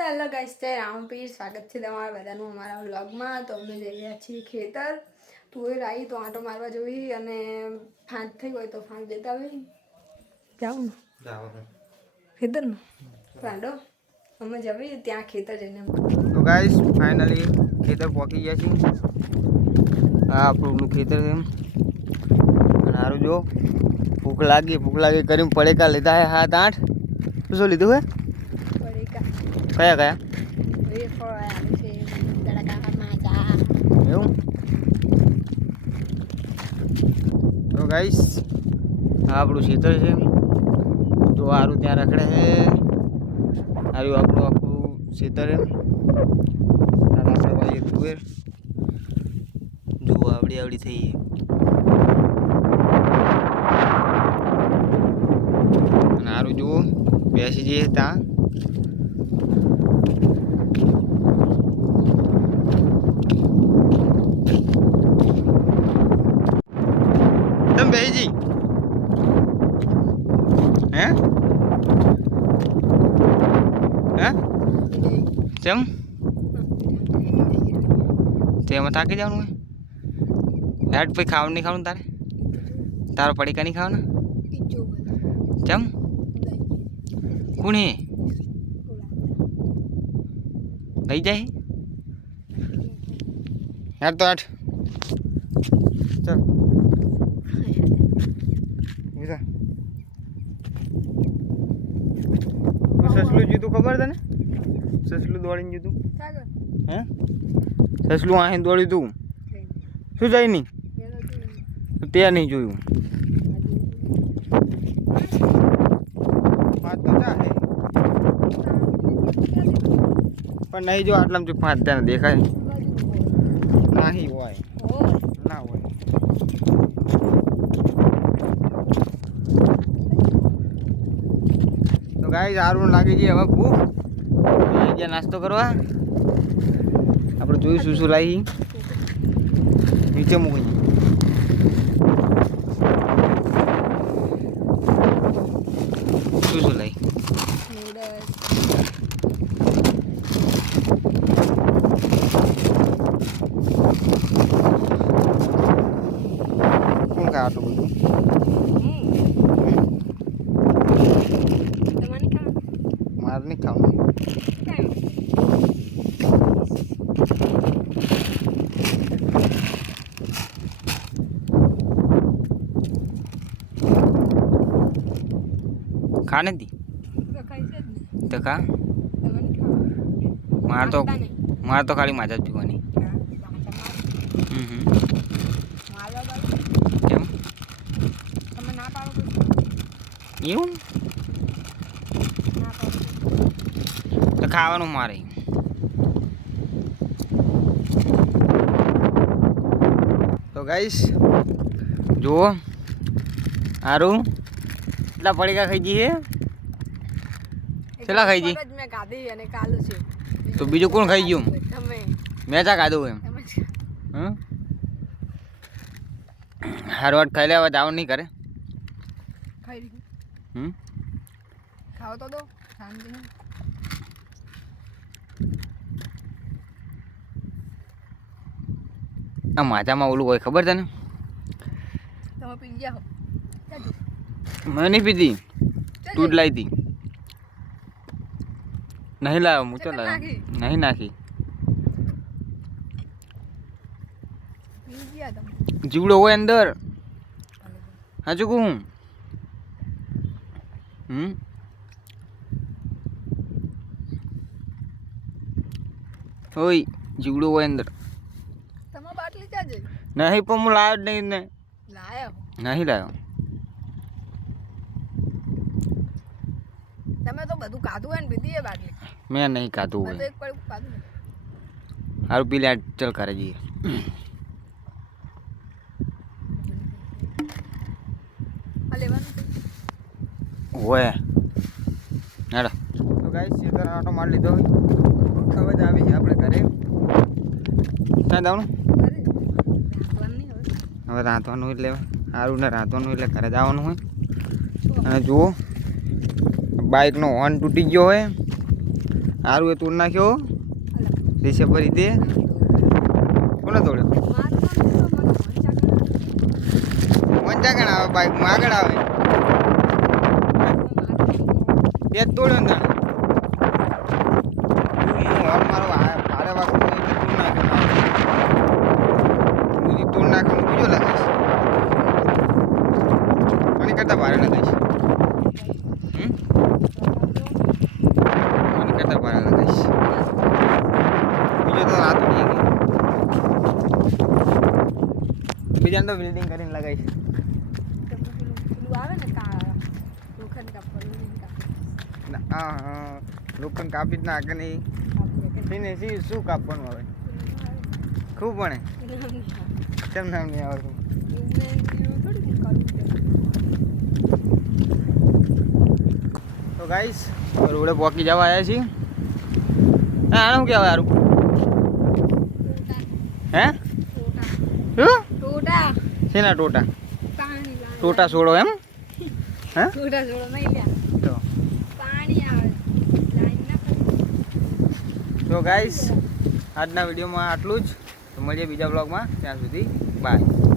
તો hello guys, જય રામપીર. સ્વાગત છે તમારા બધાનું અમારા વ્લોગમાં. તો અમે જઈ રહ્યા છીએ ખેતર. તુવેર આવી તો આંટો મારવા જોઈ અને ફાંદ થઈ હોય તો ફાંદ દેતા હોય. જાઉં ને ખેતરનું ફાંડો અમે જઈએ ત્યાં ખેતર જઈને. તો ગાઈસ ફાઇનલી ખેતર પહોંચી ગયા છીએ. આ આપણું ખેતર છે અને સારું જો ભૂખ લાગી કરીને પડેકા લીધા હે 7-8. શું લીધું હે? કયા એવું? તો ગાઈસ આ આપણું ખેતર છે. જો સારું ત્યાં રખડે છે. સારું આપણું આખું ખેતર છે. આપણે વાળીએ તુવેર જુઓ આવડી થઈ. અને સારું જુઓ બેસી જઈએ ત્યાં. તમે બેસી હે ચમ તેમાં થાકી જવાનું હોય હેડ પછી ખાવાનું નહીં ખાવાનું તારો પડીકા નહીં ખાવાના ચમ કોણ હે લઈ જાય હેડ તો હેડ ચલ સસલું જીતું ખબર તને? સસલું દોડીને જીતું હે? સસલું અહીં દોડ્યું તું શું જાય નહીં તે નહીં જોયું. પાંચ તો ચાલે પણ નહીં જો આટલામાં જો 5 ત્યાં દેખાય નહીં હોય ના હોય. તો ગાઈસ સારું લાગી ગઈ હવે ભૂખ આવી ગયા નાસ્તો કરવા. આપણે જોયું શું લાવી નીચે મૂકી શું લાવી કોણ ખા આટલું બધું? મારે નહીં ખાવાનું. ખા નથી તો ખા. મારે તો ખાલી માજા જ પીવાની. કેમ એવું તો ખાવાનું મારે. તો ગાઈસ જુઓ સારું એટલા પડીકા ખાઈ જઈએ. કેટલા ખાઈ જઈએ? તો બીજું કોણ ખાઈ ગયું? મેં ચા ખાધું એમ. હાર વાટ ખાઈ લેવા જવાનું નહીં કરે. ખાવ તો દો શાંતિ. આ માજામાં ઓલું હોય ખબર તને? તમે પી ગયા? મેં નહીં પીધી, તું જ લાવી હતી. નહીં લાવ્યો હું તો લાવ્યો નહીં નાખી. જીવડો હોય અંદર હાચું કહું. ઓય જીવડો હોય અંદર. નહીં પણ હું લાવ્યો જ નહીં ને. નહીં લાવ્યો. તમે તો બધું ખાધું હોય ને પીધી એ બાટલી. મેં નહીં ખાધું હોય. સારું પી લે ચલ કરે જઈએ. હોય હેડો. તો ગાઈસ સીધો આટો મારી લીધો હોય ખબર જ આવી છે આપણે ઘરે. ક્યાં જવાનું? હવે રાંધવાનું એટલે સારું ને રાંધવાનું એટલે ઘરે જવાનું હોય. અને જુઓ બાઇકનો હોર્ન તૂટી ગયો હોય હારું એ તોડ નાખ્યો રીસે ભરી દે કોને તોડ્યો વંચા કણ આવે બાઈકમાં આગળ આવે તે જ તોડ્યો ને તાણે મારો ભારે વાગતો એટલે તોડ નાખ્યો બીજી તોડ નાખવાનું બીજો લગાવીશ આની કરતાં ભારે લગાવીશ આની કરતાં ભારે લગાવીશ બીજો તો આ તોડી ગઈ બીજાને તો બિલ્ડિંગ કરીને લગાવીશ હા લોખંડ કાપી જ નાખે નહીં શું કાપવાનું આવે ખૂબ ભણે કેમ નામ નહીં આવતું તો ગાઈસ રોડે પોકી જવા આવ્યા છીએ હા આનું શું કહેવાય સારું હે શું શેના ટોટા ટોટા છોડો એમ હે તો તો ગાઈસ આજના વિડીયોમાં આટલું જ તો મળીએ બીજા બ્લોગમાં ત્યાં સુધી બાય